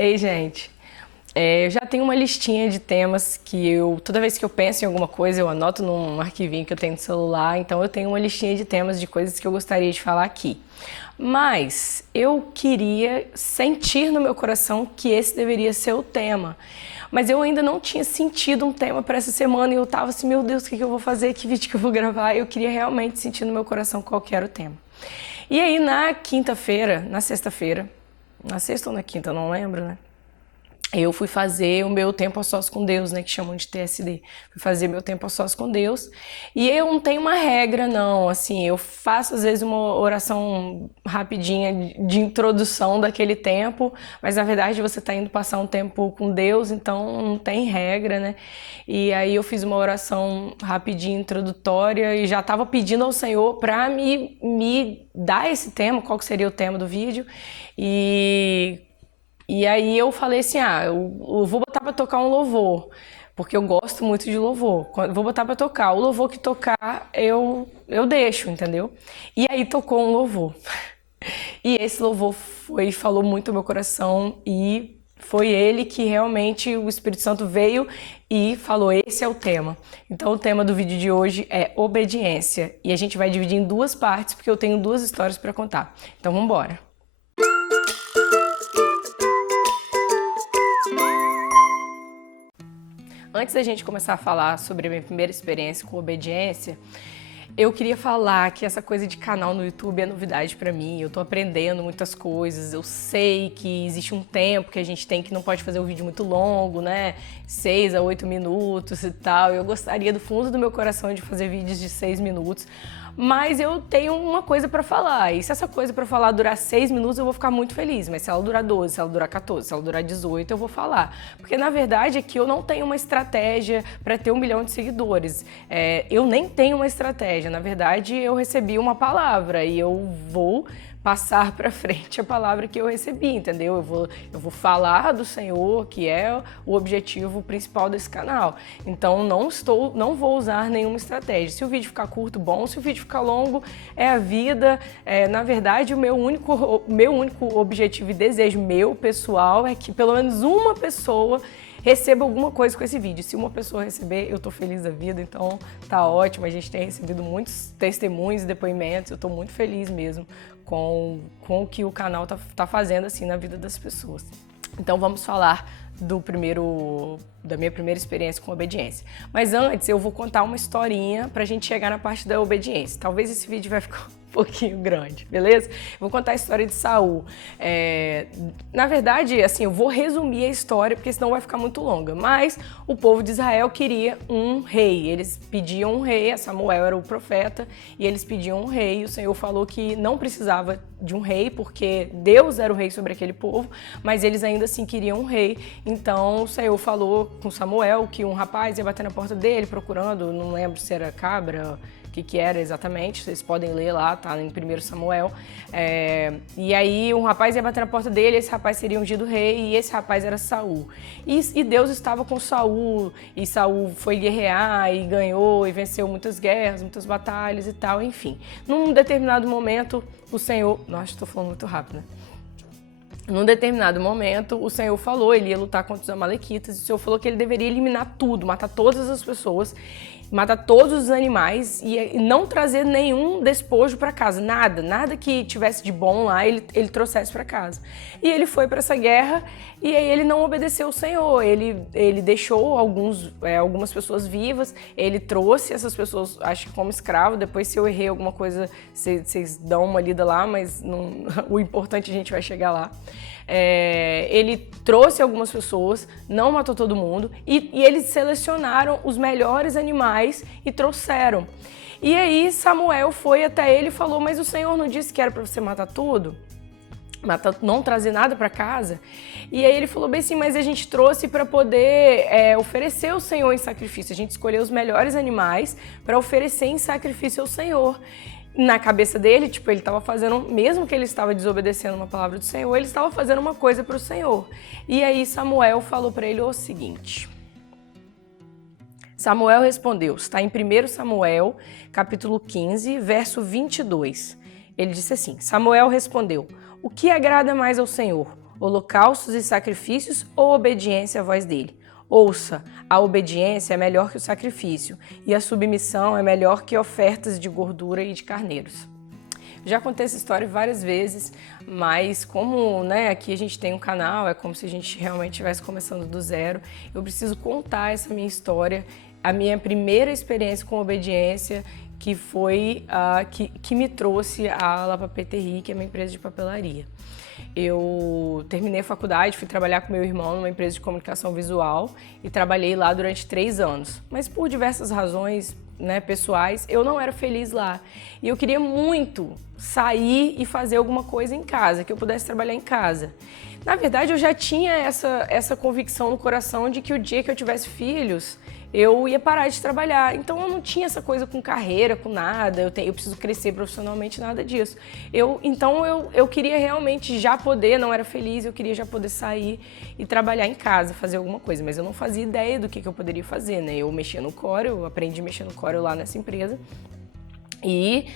Ei, gente, eu já tenho uma listinha de temas que toda vez que eu penso em alguma coisa, eu anoto num arquivinho que eu tenho no celular, então eu tenho uma listinha de temas de coisas que eu gostaria de falar aqui. Mas eu queria sentir no meu coração que esse deveria ser o tema. Mas eu ainda não tinha sentido um tema para essa semana e eu tava assim, meu Deus, o que que eu vou fazer? Que vídeo que eu vou gravar? Eu queria realmente sentir no meu coração qual que era o tema. E aí na quinta-feira, na sexta-feira, na sexta ou na quinta, eu não lembro, né? Eu fui fazer o meu tempo a sós com Deus, né, que chamam de TSD. Fui fazer meu tempo a sós com Deus. E eu não tenho uma regra, não. Assim, eu faço às vezes uma oração rapidinha de introdução daquele tempo, mas na verdade você está indo passar um tempo com Deus, então não tem regra, né? E aí eu fiz uma oração rapidinha introdutória e já estava pedindo ao Senhor para me dar esse tema, qual que seria o tema do vídeo. E aí eu falei assim, eu vou botar pra tocar um louvor, porque eu gosto muito de louvor. Vou botar pra tocar. O louvor que tocar, eu deixo, entendeu? E aí tocou um louvor. E esse louvor falou muito ao meu coração e foi ele que realmente o Espírito Santo veio e falou, esse é o tema. Então o tema do vídeo de hoje é obediência. E a gente vai dividir em duas partes, porque eu tenho duas histórias pra contar. Então vamos embora. Antes da gente começar a falar sobre a minha primeira experiência com obediência, eu queria falar que essa coisa de canal no YouTube é novidade pra mim. Eu tô aprendendo muitas coisas. Eu sei que existe um tempo que a gente tem que não pode fazer um vídeo muito longo, né? 6 a 8 minutos e tal. Eu gostaria do fundo do meu coração de fazer vídeos de 6 minutos. Mas eu tenho uma coisa pra falar, e se essa coisa pra falar durar 6 minutos, eu vou ficar muito feliz. Mas se ela durar 12, se ela durar 14, se ela durar 18, eu vou falar. Porque na verdade é que eu não tenho uma estratégia pra ter 1 milhão de seguidores. Eu nem tenho uma estratégia. Na verdade, eu recebi uma palavra e eu vou passar para frente a palavra que eu recebi, entendeu? Eu vou falar do Senhor, que é o objetivo principal desse canal. Então não vou usar nenhuma estratégia. Se o vídeo ficar curto, bom. Se o vídeo ficar longo, é a vida. Na verdade, o meu único objetivo e desejo meu, pessoal, é que pelo menos uma pessoa receba alguma coisa com esse vídeo. Se uma pessoa receber, eu tô feliz da vida, então tá ótimo. A gente tem recebido muitos testemunhos e depoimentos, eu tô muito feliz mesmo com o que o canal tá fazendo assim na vida das pessoas. Então vamos falar da minha primeira experiência com obediência. Mas antes eu vou contar uma historinha pra gente chegar na parte da obediência. Talvez esse vídeo vai ficar um pouquinho grande, beleza? Vou contar a história de Saul. Na verdade, assim, eu vou resumir a história porque senão vai ficar muito longa. Mas o povo de Israel queria um rei. Eles pediam um rei, Samuel era o profeta, e eles pediam um rei. O Senhor falou que não precisava de um rei porque Deus era o rei sobre aquele povo, mas eles ainda assim queriam um rei. Então o Senhor falou com Samuel que um rapaz ia bater na porta dele procurando, não lembro se era cabra, o que era exatamente, vocês podem ler lá, tá em 1 Samuel. E aí um rapaz ia bater na porta dele, esse rapaz seria ungido rei e esse rapaz era Saul. E Deus estava com Saul, e Saul foi guerrear e ganhou e venceu muitas guerras, muitas batalhas e tal, enfim. Num determinado momento, o Senhor... Nossa, estou falando muito rápido, né? Num determinado momento, o Senhor falou, ele ia lutar contra os amalequitas, e o Senhor falou que ele deveria eliminar tudo, matar todas as pessoas, matar todos os animais e não trazer nenhum despojo para casa, nada que tivesse de bom lá, ele trouxesse para casa. E ele foi para essa guerra e aí ele não obedeceu o Senhor, ele deixou algumas pessoas vivas, ele trouxe essas pessoas, acho que como escravo, depois se eu errei alguma coisa, vocês dão uma lida lá, mas não, o importante a gente vai chegar lá. Ele trouxe algumas pessoas, não matou todo mundo, e eles selecionaram os melhores animais e trouxeram. E aí Samuel foi até ele e falou, mas o Senhor não disse que era para você matar tudo? Não trazer nada para casa? E aí ele falou bem assim, mas a gente trouxe para poder oferecer ao Senhor em sacrifício. A gente escolheu os melhores animais para oferecer em sacrifício ao Senhor. Na cabeça dele, tipo, ele estava fazendo, mesmo que ele estava desobedecendo uma palavra do Senhor, ele estava fazendo uma coisa para o Senhor. E aí Samuel falou para ele o seguinte. Samuel respondeu, está em 1 Samuel, capítulo 15, verso 22. Ele disse assim, Samuel respondeu, o que agrada mais ao Senhor? holocaustos e sacrifícios ou obediência à voz dele? Ouça, a obediência é melhor que o sacrifício, e a submissão é melhor que ofertas de gordura e de carneiros. Já contei essa história várias vezes, mas como aqui a gente tem um canal, é como se a gente realmente estivesse começando do zero, eu preciso contar essa minha história, a minha primeira experiência com obediência, que foi que me trouxe a La Papeterie, que é uma empresa de papelaria. Eu terminei a faculdade, fui trabalhar com meu irmão numa empresa de comunicação visual e trabalhei lá durante 3 anos. Mas por diversas razões pessoais, eu não era feliz lá. E eu queria muito sair e fazer alguma coisa em casa, que eu pudesse trabalhar em casa. Na verdade, eu já tinha essa convicção no coração de que o dia que eu tivesse filhos, eu ia parar de trabalhar. Então eu não tinha essa coisa com carreira, com nada, eu preciso crescer profissionalmente, nada disso. Então eu queria realmente já poder, não era feliz, eu queria já poder sair e trabalhar em casa, fazer alguma coisa, mas eu não fazia ideia do que eu poderia fazer, Eu mexia no Corel, eu aprendi a mexer no Corel lá nessa empresa. E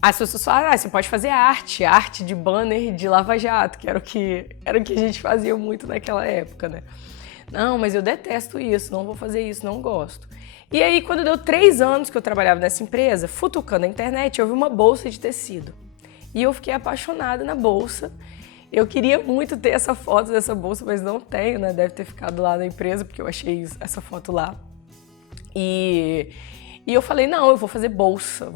as pessoas falaram, você pode fazer arte de banner de lava-jato, que era o que a gente fazia muito naquela época, Não, mas eu detesto isso, não vou fazer isso, não gosto. E aí, quando deu 3 anos que eu trabalhava nessa empresa, futucando a internet, eu vi uma bolsa de tecido. E eu fiquei apaixonada na bolsa. Eu queria muito ter essa foto dessa bolsa, mas não tenho, Deve ter ficado lá na empresa, porque eu achei essa foto lá. E eu falei, não, eu vou fazer bolsa.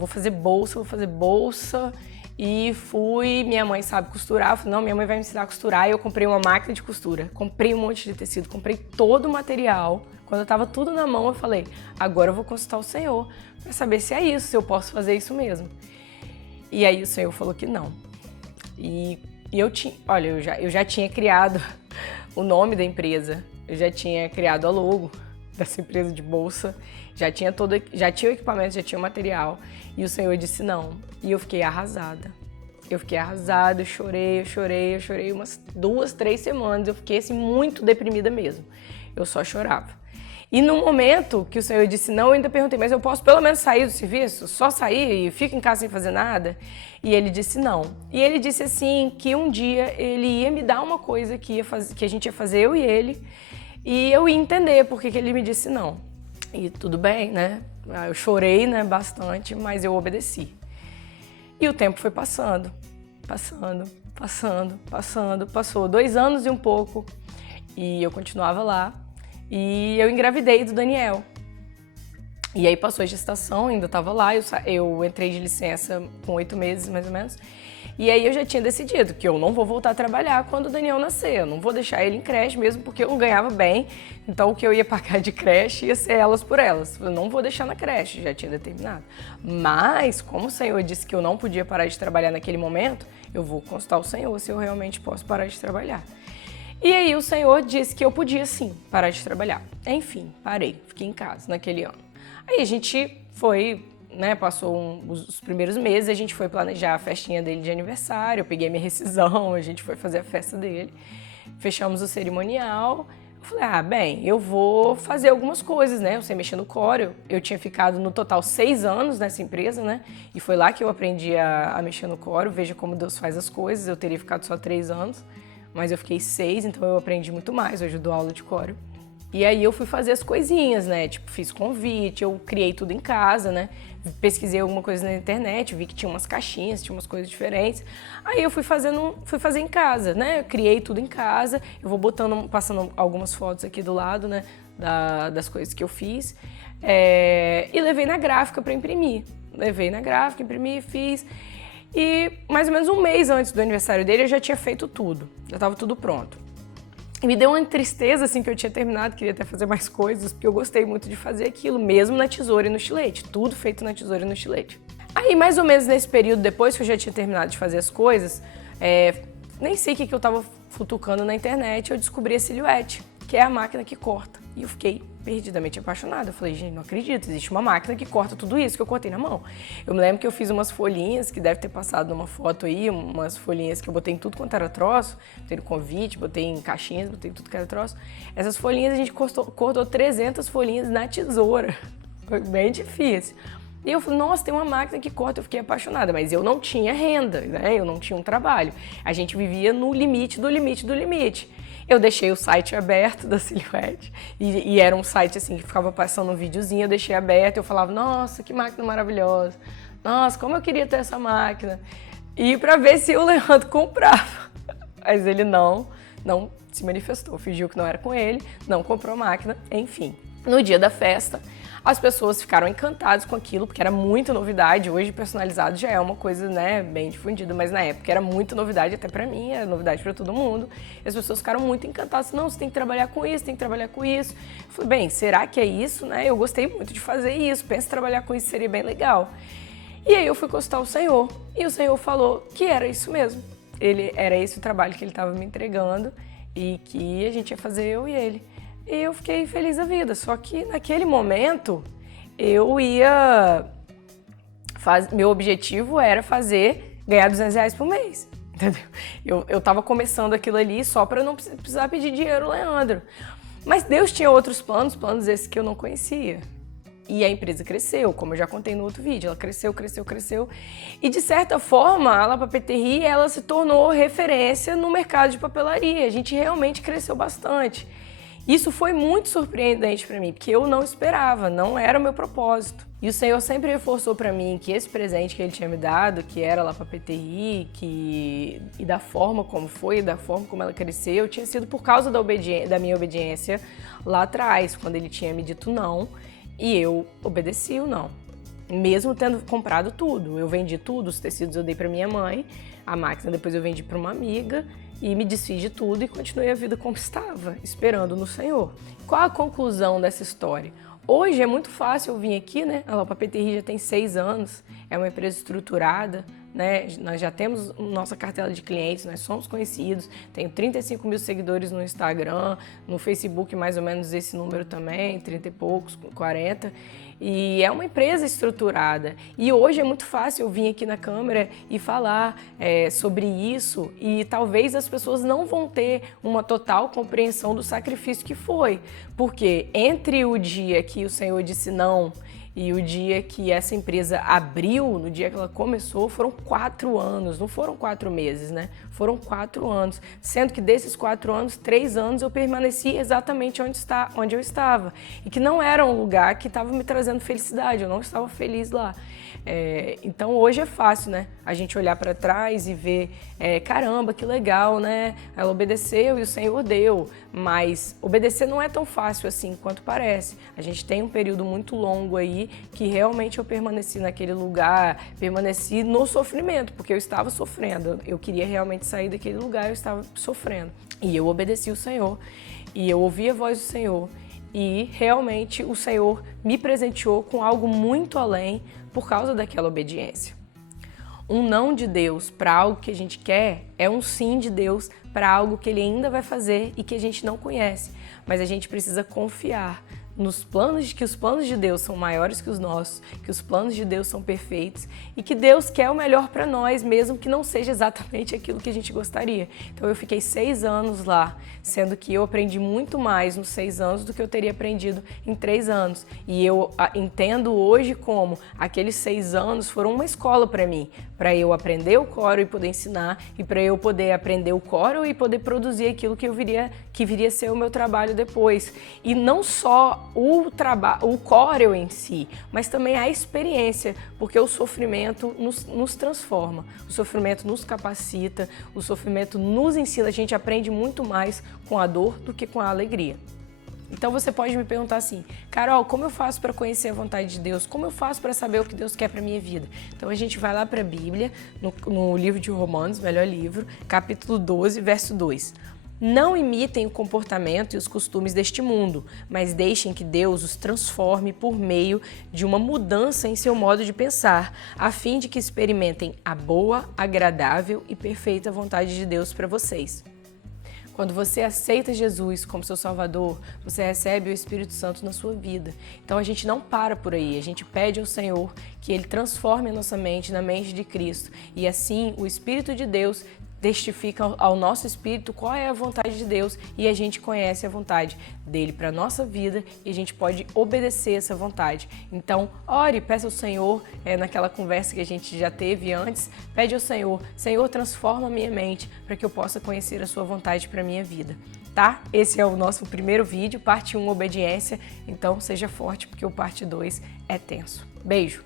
E fui, minha mãe sabe costurar, eu falei, não, minha mãe vai me ensinar a costurar, e eu comprei uma máquina de costura, comprei um monte de tecido, comprei todo o material. Quando eu tava tudo na mão, eu falei, agora eu vou consultar o Senhor para saber se é isso, se eu posso fazer isso mesmo. E aí o Senhor falou que não. E eu já tinha criado o nome da empresa, eu já tinha criado a logo dessa empresa de bolsa, já tinha o equipamento, já tinha o material, e o Senhor disse não. E eu fiquei arrasada. Eu chorei umas 2, 3 semanas, eu fiquei assim muito deprimida mesmo. Eu só chorava. E no momento que o Senhor disse não, eu ainda perguntei, mas eu posso pelo menos sair do serviço? Só sair e fico em casa sem fazer nada? E ele disse não. E ele disse assim que um dia ele ia me dar uma coisa que a gente ia fazer, eu e ele, e eu ia entender por que ele me disse não. E tudo bem, Eu chorei, bastante, mas eu obedeci. E o tempo foi passando. Passou 2 anos e um pouco, e eu continuava lá. E eu engravidei do Daniel. E aí passou a gestação, ainda estava lá, eu entrei de licença com 8 meses, mais ou menos. E aí eu já tinha decidido que eu não vou voltar a trabalhar quando o Daniel nascer. Eu não vou deixar ele em creche mesmo, porque eu não ganhava bem. Então o que eu ia pagar de creche ia ser elas por elas. Eu não vou deixar na creche, já tinha determinado. Mas, como o Senhor disse que eu não podia parar de trabalhar naquele momento, eu vou consultar o Senhor se eu realmente posso parar de trabalhar. E aí o Senhor disse que eu podia sim parar de trabalhar. Enfim, parei, fiquei em casa naquele ano. Aí a gente foi, passou os primeiros meses, a gente foi planejar a festinha dele de aniversário, eu peguei minha rescisão, a gente foi fazer a festa dele, fechamos o cerimonial. Eu falei, eu vou fazer algumas coisas, Eu sei mexer no Corel, eu tinha ficado no total 6 anos nessa empresa, E foi lá que eu aprendi a mexer no Corel, veja como Deus faz as coisas, eu teria ficado só 3 anos. Mas eu fiquei 6, então eu aprendi muito mais, hoje eu dou aula de Corel. E aí eu fui fazer as coisinhas, fiz convite, eu criei tudo em casa, Pesquisei alguma coisa na internet, vi que tinha umas caixinhas, tinha umas coisas diferentes. Aí eu fui fazer em casa, Eu criei tudo em casa, eu vou passando algumas fotos aqui do lado, das coisas que eu fiz. E levei na gráfica para imprimir. Imprimi, fiz. E mais ou menos um mês antes do aniversário dele, eu já tinha feito tudo. Já estava tudo pronto. E me deu uma tristeza, assim, que eu tinha terminado, queria até fazer mais coisas, porque eu gostei muito de fazer aquilo, mesmo na tesoura e no estilete. Tudo feito na tesoura e no estilete. Aí, mais ou menos nesse período, depois que eu já tinha terminado de fazer as coisas, nem sei o que eu estava futucando na internet, eu descobri a Silhouette, que é a máquina que corta. E eu fiquei perdidamente apaixonada. Eu falei, gente, não acredito, existe uma máquina que corta tudo isso que eu cortei na mão. Eu me lembro que eu fiz umas folhinhas, que deve ter passado numa foto aí, umas folhinhas que eu botei em tudo quanto era troço, botei no convite, botei em caixinhas, botei em tudo que era troço. Essas folhinhas a gente cortou 300 folhinhas na tesoura. Foi bem difícil. E eu falei, nossa, tem uma máquina que corta, eu fiquei apaixonada, mas eu não tinha renda, né? Eu não tinha um trabalho. A gente vivia no limite do limite do limite. Eu deixei o site aberto da Silhouette e era um site assim que ficava passando um videozinho, eu deixei aberto, eu falava, nossa, que máquina maravilhosa. Nossa, como eu queria ter essa máquina. E para ver se o Leandro comprava. Mas ele não se manifestou, fingiu que não era com ele, não comprou a máquina, enfim. No dia da festa, as pessoas ficaram encantadas com aquilo, porque era muita novidade. Hoje, personalizado já é uma coisa, né, bem difundida, mas na época era muita novidade, até pra mim, era novidade pra todo mundo. E as pessoas ficaram muito encantadas. Não, você tem que trabalhar com isso, tem que trabalhar com isso. Eu falei, bem, será que é isso, né? Eu gostei muito de fazer isso, penso em trabalhar com isso, seria bem legal. E aí eu fui consultar o Senhor, e o Senhor falou que era isso mesmo. Era esse o trabalho que ele estava me entregando e que a gente ia fazer eu e ele. E eu fiquei feliz da vida, só que naquele momento meu objetivo era ganhar R$200 por mês, entendeu? Eu tava começando aquilo ali só para não precisar pedir dinheiro ao Leandro. Mas Deus tinha outros planos esses que eu não conhecia. E a empresa cresceu, como eu já contei no outro vídeo, ela cresceu. E de certa forma, a La Papeterie, ela se tornou referência no mercado de papelaria. A gente realmente cresceu bastante. Isso foi muito surpreendente para mim, porque eu não esperava, não era o meu propósito. E o Senhor sempre reforçou para mim que esse presente que Ele tinha me dado, que era a La Papeterie, e da forma como foi, da forma como ela cresceu, tinha sido por causa da minha obediência lá atrás, quando Ele tinha me dito não, e eu obedeci o não. Mesmo tendo comprado tudo, eu vendi tudo, os tecidos eu dei para minha mãe, a máquina depois eu vendi para uma amiga, e me desfiz de tudo e continuei a vida como estava, esperando no Senhor. Qual a conclusão dessa história? Hoje é muito fácil eu vir aqui, né? A La Papeterie já tem 6 anos, é uma empresa estruturada, né? Nós já temos nossa cartela de clientes, nós somos conhecidos, tenho 35 mil seguidores no Instagram, no Facebook mais ou menos esse número também, 30 e poucos, 40. E é uma empresa estruturada. E hoje é muito fácil eu vir aqui na câmera e falar sobre isso e talvez as pessoas não vão ter uma total compreensão do sacrifício que foi. Porque entre o dia que o Senhor disse não e o dia que essa empresa abriu, no dia que ela começou, foram 4 anos, não foram 4 meses, né? Foram 4 anos, sendo que desses 4 anos, 3 anos eu permaneci exatamente onde eu estava. E que não era um lugar que estava me trazendo felicidade, eu não estava feliz lá. Então hoje é fácil, né? A gente olhar para trás e ver, caramba, que legal, né? Ela obedeceu e o Senhor deu, mas obedecer não é tão fácil assim quanto parece. A gente tem um período muito longo aí que realmente eu permaneci naquele lugar, permaneci no sofrimento, porque eu estava sofrendo, eu queria realmente sair daquele lugar, eu estava sofrendo. E eu obedeci o Senhor, e eu ouvi a voz do Senhor, e realmente o Senhor me presenteou com algo muito além por causa daquela obediência. Um não de Deus para algo que a gente quer é um sim de Deus para algo que Ele ainda vai fazer e que a gente não conhece, mas a gente precisa confiar que os planos de Deus são maiores que os nossos, que os planos de Deus são perfeitos e que Deus quer o melhor para nós, mesmo que não seja exatamente aquilo que a gente gostaria. Então eu fiquei 6 anos lá, sendo que eu aprendi muito mais nos 6 anos do que eu teria aprendido em 3 anos. E eu entendo hoje como aqueles 6 anos foram uma escola para mim, para eu aprender o Corel e poder ensinar, e para eu poder aprender o Corel e poder produzir aquilo que viria a ser o meu trabalho depois. E não só o Corel em si, mas também a experiência, porque o sofrimento nos transforma, o sofrimento nos capacita, o sofrimento nos ensina, a gente aprende muito mais com a dor do que com a alegria. Então você pode me perguntar assim, Carol, como eu faço para conhecer a vontade de Deus? Como eu faço para saber o que Deus quer para minha vida? Então a gente vai lá para a Bíblia, no livro de Romanos, melhor livro, capítulo 12, verso 2. Não imitem o comportamento e os costumes deste mundo, mas deixem que Deus os transforme por meio de uma mudança em seu modo de pensar, a fim de que experimentem a boa, agradável e perfeita vontade de Deus para vocês. Quando você aceita Jesus como seu Salvador, você recebe o Espírito Santo na sua vida. Então a gente não para por aí, a gente pede ao Senhor que Ele transforme a nossa mente na mente de Cristo. E assim o Espírito de Deus testifica ao nosso espírito qual é a vontade de Deus e a gente conhece a vontade dele para a nossa vida e a gente pode obedecer essa vontade. Então, ore, peça ao Senhor, naquela conversa que a gente já teve antes, pede ao Senhor, Senhor, transforma a minha mente para que eu possa conhecer a sua vontade para a minha vida. Tá? Esse é o nosso primeiro vídeo, parte 1, obediência. Então, seja forte, porque o parte 2 é tenso. Beijo!